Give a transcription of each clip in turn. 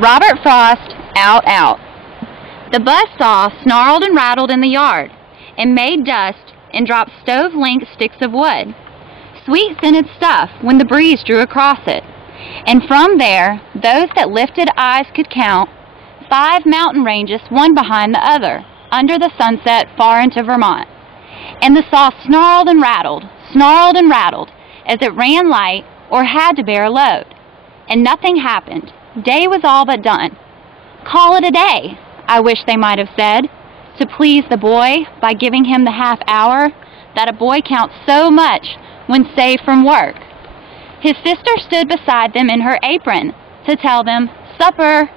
Robert Frost, Out. The buzzsaw snarled and rattled in the yard and made dust and dropped stove-length sticks of wood. Sweet-scented stuff when the breeze drew across it. And from there, those that lifted eyes could count 5 mountain ranges, one behind the other, under the sunset far into Vermont. And the saw snarled and rattled, as it ran light or had to bear a load. And nothing happened. Day was all but done. Call it a day, I wish they might have said, to please the boy by giving him the half hour that a boy counts so much when saved from work. His sister stood beside them in her apron to tell them, supper.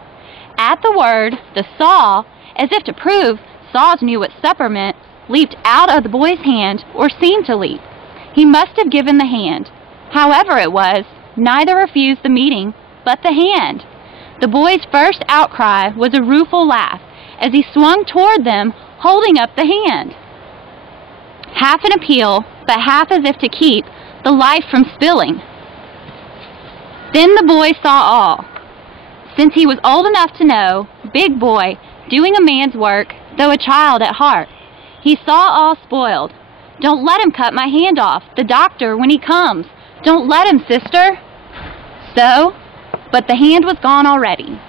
At the word, the saw, as if to prove saws knew what supper meant, leaped out of the boy's hand, or seemed to leap. He must have given the hand. However it was, neither refused the meeting, but the hand. The boy's first outcry was a rueful laugh as he swung toward them, holding up the hand. Half an appeal, but half as if to keep the life from spilling. Then the boy saw all. Since he was old enough to know, big boy, doing a man's work, though a child at heart. He saw all spoiled. Don't let him cut my hand off. The doctor, when he comes. Don't let him, sister. So, but the hand was gone already.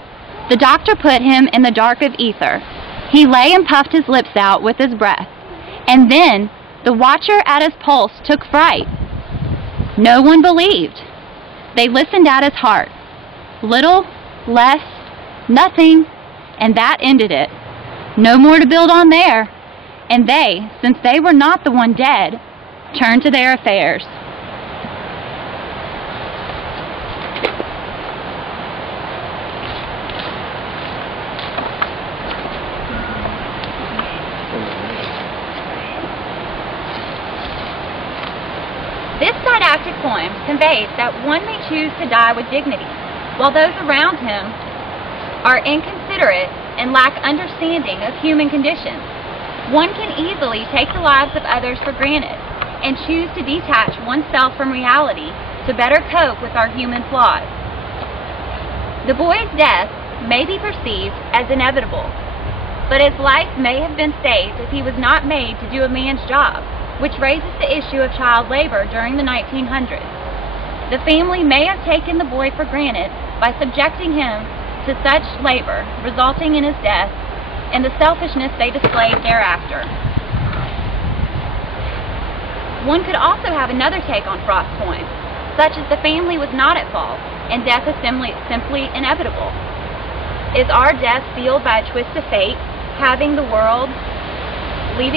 The doctor put him in the dark of ether. He lay and puffed his lips out with his breath. And then, the watcher at his pulse took fright. No one believed. They listened at his heart. Little, less, nothing, and that ended it. No more to build on there. And they, since they were not the one dead, turned to their affairs. This didactic poem conveys that one may choose to die with dignity, while those around him are inconsiderate and lack understanding of human conditions. One can easily take the lives of others for granted and choose to detach oneself from reality to better cope with our human flaws. The boy's death may be perceived as inevitable, but his life may have been saved if he was not made to do a man's job, which raises the issue of child labor during the 1900s. The family may have taken the boy for granted by subjecting him to such labor, resulting in his death and the selfishness they displayed thereafter. One could also have another take on Frost's poem, such as the family was not at fault and death is simply inevitable. Is our death sealed by a twist of fate, leaving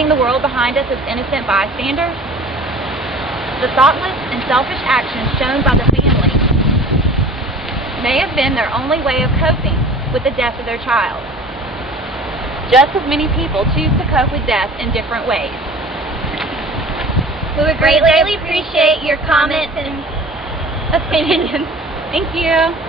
the world behind us as innocent bystanders? The thoughtless and selfish actions shown by the family may have been their only way of coping with the death of their child. Just as many people choose to cope with death in different ways. We would greatly appreciate your comments and opinions. Thank you.